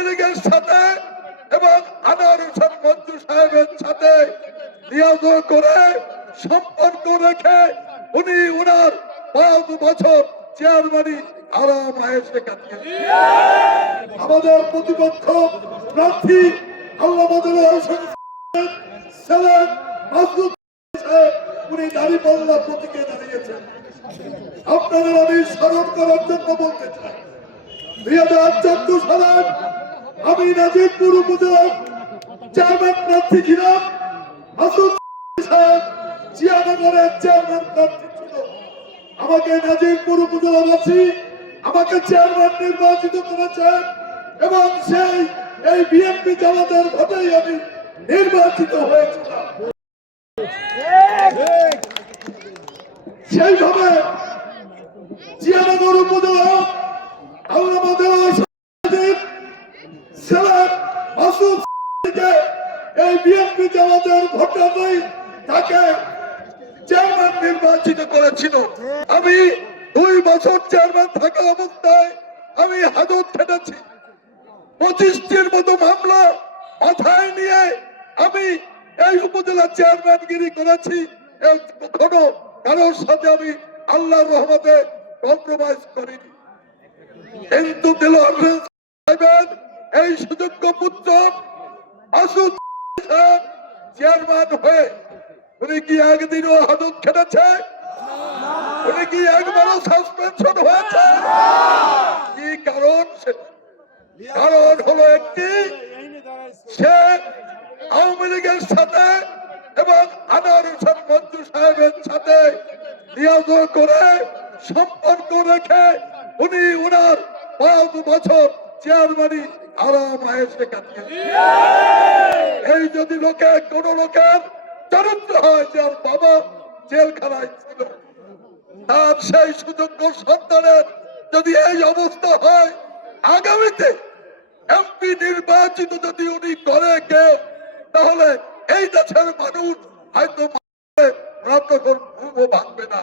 আওয়ামী লীগের সাথে এবং আনোয়ার হোসেন মঞ্জু সাহেবের সাথে নিয়োগ করে সম্পর্ক রেখে উনি ওনার 5 বছর চেয়ারম্যানই আরাম আয়েশে কাটিয়েছেন। আমাদের প্রতিপক্ষ প্রার্থী আল্লাহ ছিলেন মাসুদ সাহেব, উনি দাঁড়িপাল্লা প্রতীকে দাঁড়িয়েছেন। আপনাদের আমি স্মরণ করার জন্য বলতে চাই 2014 সালে আমি নাজিরপুর উপজেলার চেয়ারম্যান প্রার্থী ছিলাম। মাসুদ সাহেব জিয়ানগরের চেয়ারম্যান প্রার্থী ছিল। আমাকে নাজিরপুর উপজেলাবাসী আমাকে চেয়ারম্যান নির্বাচিত করেছেন এবং এই বিএনপি জামাতের ভোটেই আমি নির্বাচিত হয়েছিলাম। সেইভাবে জিয়ানগর উপজেলা এই বিএনপি জামাতের ভোটাররাই তাকে চেয়ারম্যান নির্বাচিত করেছিল। আমি 2 বছর চেয়ারম্যান থাকা অবস্থায় আমি হাজত খেটেছি। 25টির মতো মামলা মাথায় নিয়ে আমি এই উপজেলা চেয়ারম্যানগিরি করেছি। কখনো কারোর সাথে আমি আল্লাহর রহমতে কম্প্রোমাইজ করিনি। কিন্তু এই সুযোগ্য পুত্র মাসুদ চেয়ারম্যান হয়ে উনি কি একদিনও হাজত খেটেছে? উনি কি একবারও সাসপেনশন হয়েছে? কি কারণ? কারণ হলো একটি, সে আওয়ামী লীগের সাথে এবং আনোয়ার হোসেন মঞ্জু সাহেবের সাথে নিয়োগ করে সম্পর্ক রেখে উনি ওনার 5 বছর চেয়ারম্যানই আরাম আয়েশে কাটিয়েছেন। এই যদি কোন লোকের চরিত্র হয়, যার বাবা জেলখানায় ছিল, তার সেই সুযোগ্য সন্তানের যদি এই অবস্থা হয়, আগামীতে এমপি নির্বাচিত যদি উনি করে কেউ, তাহলে এই দেশের মানুষ হয়তো ভাঙবে না।